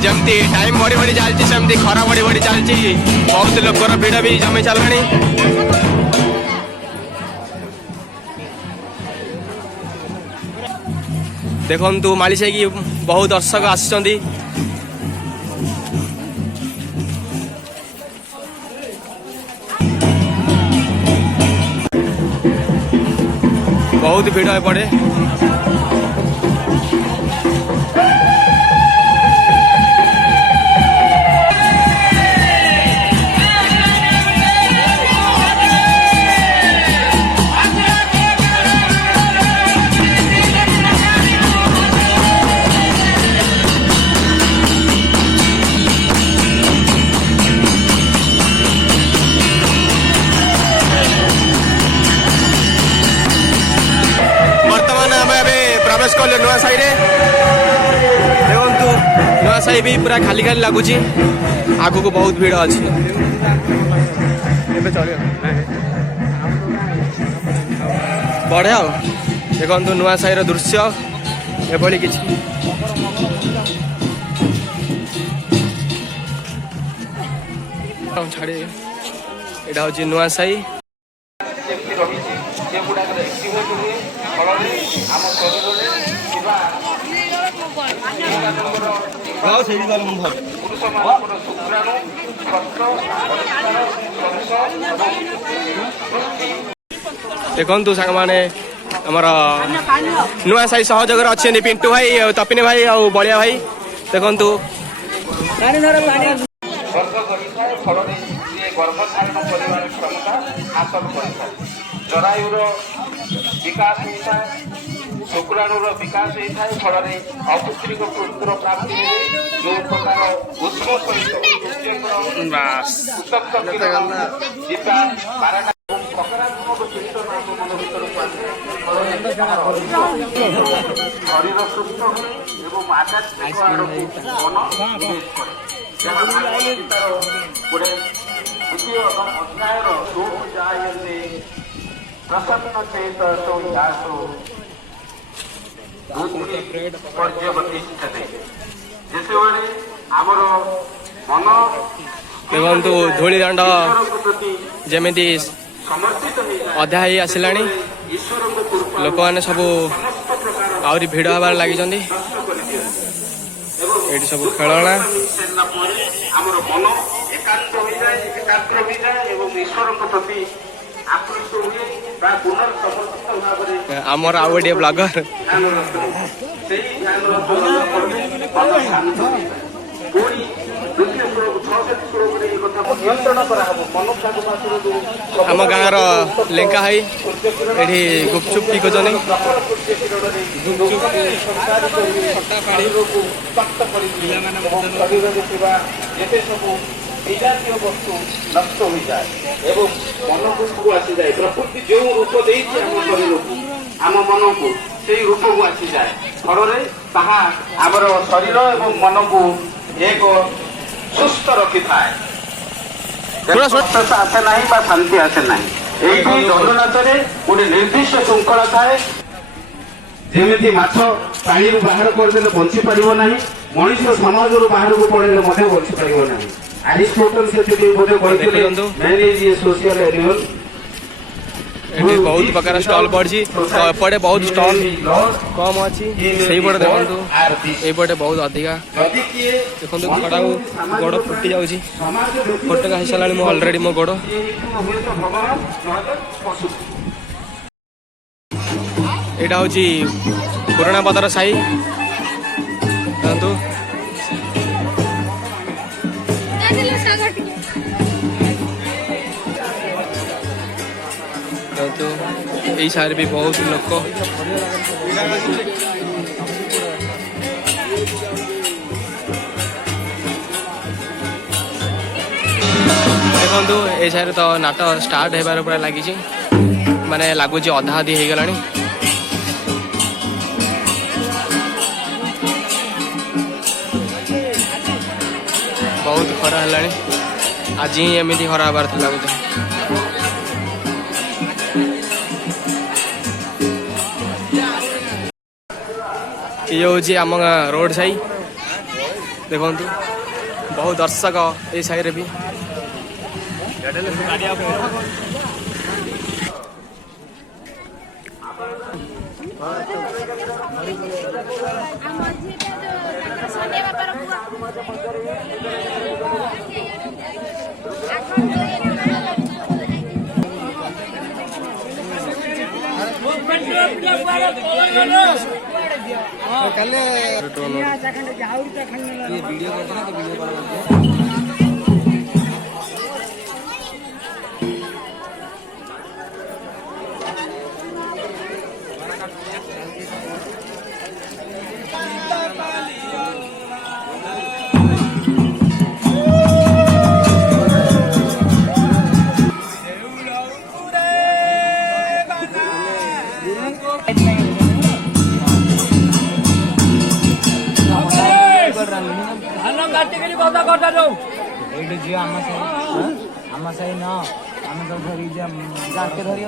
जमती टाइम बढ़ी बढ़ी चलती सेमती खरा बढ़ी बढ़ी चलती बहुत लोकर भिड़ भी जमी चलनी। देखु मालिशे की बहुत दर्शक आसुच्च बहुत भिड़ पड़े। प्रवेश कले नुआ साई देखु नुआ साई भी पूरा खाली खाली लगुच आगु को बहुत भीड़ अच्छी बढ़िया देखु नुआ साई दृश्य एभली किछि छाड़े एटा हूँ नुआ साई देखु सांग मैंने आमर नुआ साई सहयोग अच्छे पिंटू भाई तपिनी भाई और बलिया भाई देखु जरायुर विकास होता है शुक्राणुर विकास होता है फल अपुत्रिक पुत्र प्राप्ति जो प्रकार उष्म सहित उत्तप्त किरण दीपा बारटा सकारात्मक चिंतन मन भर शरीर सुस्थ हुए एवं आध्यात्मिक मन निवेश करे गोटे द्वितीय अध्याय जाए प्रसन्न चेत दासो पर्यवतिष्ठते जितेबाला आमर मन देखु धूली दंड जमी अध्याय आसला लोक मैंने सब आहरी भिड़ हबार लगी सब खेलना एकांत हो जाए एकाग्र हो जाए एवं ईश्वर प्रति आकृष्ट हुए पुनर्समर्पित भाव आमर आउ गोटे ब्लगर आम गाँव लेंका है ये गुपचुप की खोजनी विजातीय वस्तु नष्ट हो जाए एवं मन को आसी जाए प्रकृति जो रूप देती आम शरीर को आम मन को से रूप को आसी जाए फल आमर शरीर एवं मन को एक सुस्थ रखी थाए स्वस्थता आसे ना शांति आसे ना यही दंडनाच गोटे निर्दिष्ट श्रृंखला थाए जमी माछ पानी बाहर करदे बंची पार ना मनीष समाज बाहर को पड़े बंची पार ना अरिस्टोटल से man is a social animal eighty बहुत प्रकार स्टॉल पड़ी एपटे बहुत स्टॉल कम अच्छी से पटे देखो ये बहुत अधिका देखो खड़ा गोड़ फुटी जाऊँगी फटका हो सारा मो अलरेडी मो गोड़ यहाँ हूँ पुराणा पदर साई तो यही सारे भी बहुत लोक देखो ये सारे तो नाट स्टार्ट होबार पूरा लगी माने लगुच अधा अधी हो गलानी बहुत खरा है आज ही एमती खरा हबार लगुच ये हूँ आम रोड साई देखु बहुत दर्शक ये साइड भी आम साई न आम सब धरी जाके धरी